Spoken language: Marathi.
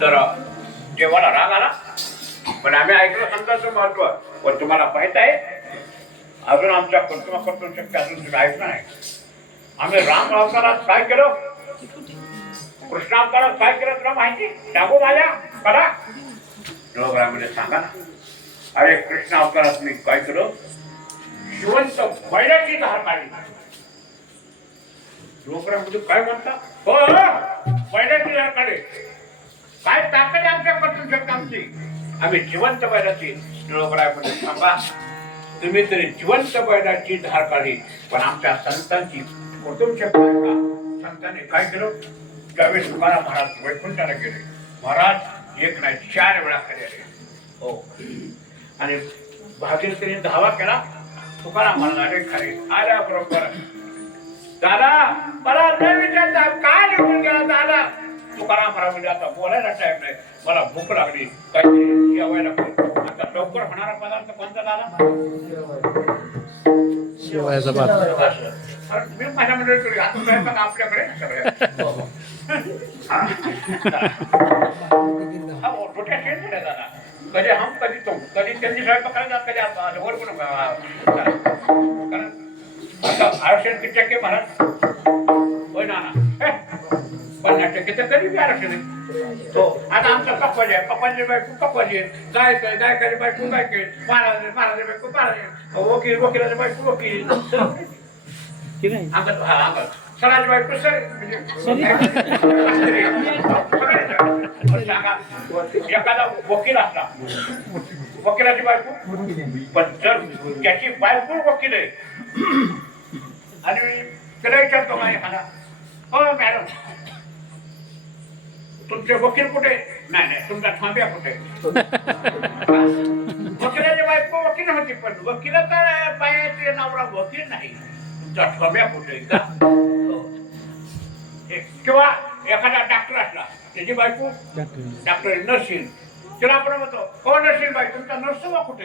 तर जेवणाला राग आला. पण आम्ही ऐकलं समजायचं महत्त्व. पण तुम्हाला माहीत आहे अजून आमच्या कुटुंबा कुटुंब शक्य अजून ऐकलं नाही. आम्ही राम अवतारात काय केलं? कृष्ण अवतारात काय केलं तुला माहिती? सांगू माझ्या? करा. डोंगरामध्ये सांगा. अरे कृष्ण अवतारात मी काय केलं? शिवंत बैराची धार काढली डोंगरामध्ये काय म्हणता? हो, हो बैराची धार काढे काय ताकद आमच्या कर्तृत्व शकता आमची आम्ही जिवंत बैराची लोकराय म्हणजे सांगा. तुम्ही तरी जिवंत बैराची धार काढली. पण आमच्या संतांची कुटुंब शक्ती संतांनी काय केलं? त्यावेळेस तुकाराम महाराज वैकुंठाला गेले. महाराज एक नाही चार वेळा केले हो. आणि भागीरथीने धावा केला तुकाराम महाराज अरे खरे आल्या बरोबर. दादा मला न विचारता काय निघून गेला दादा? तुकाराम महाराज म्हणजे आता बोलायला टाइम नाही. मला भूक लागली. काहीतरी जेवायला. आता लवकर होणारा पदार्थ कोणता दादा? शिवायचा भात. अरे, मी माझ्या मंडळीकडे आपल्याकडे कधी हम कधी तो कधी त्यांनी स्वयंपाकाला जात कधी आपण वर पण कारण आरक्षण किती टक्के महाराज होय ना पन्नास टक्के तर कधी बी आरक्षण आहे. हो. आता आमचा पप्पाजी आहे. पप्पाची बायको पप्पाजी आहे. काय गायकाची बायको काय काय महाराज महाराज बायको महाराज वकील वकिलाची बायको वकील. अंगत हा अंगत सराची बायको सर म्हणजे एखादा वकील असला. वकिलाची बायको. पण जर त्याची बायको वकील आहे आणि त्याला विचारतो काय एखादा हो मॅडम. तुमचे वकील कुठे? नाही नाही तुमचा थांब्या कुठे? वकिलाची बायको वकील होती पण वकिलाचा बायाचे नवरा वकील नाही. तुमचा थांब्या कुठे? का हो. किंवा एखादा डॉक्टर असला त्याची बायको डॉक्टर नर्सिंग तिला आपण म्हणतो हो नर्सिंग बाई तुमचा नर्सवा कुठे.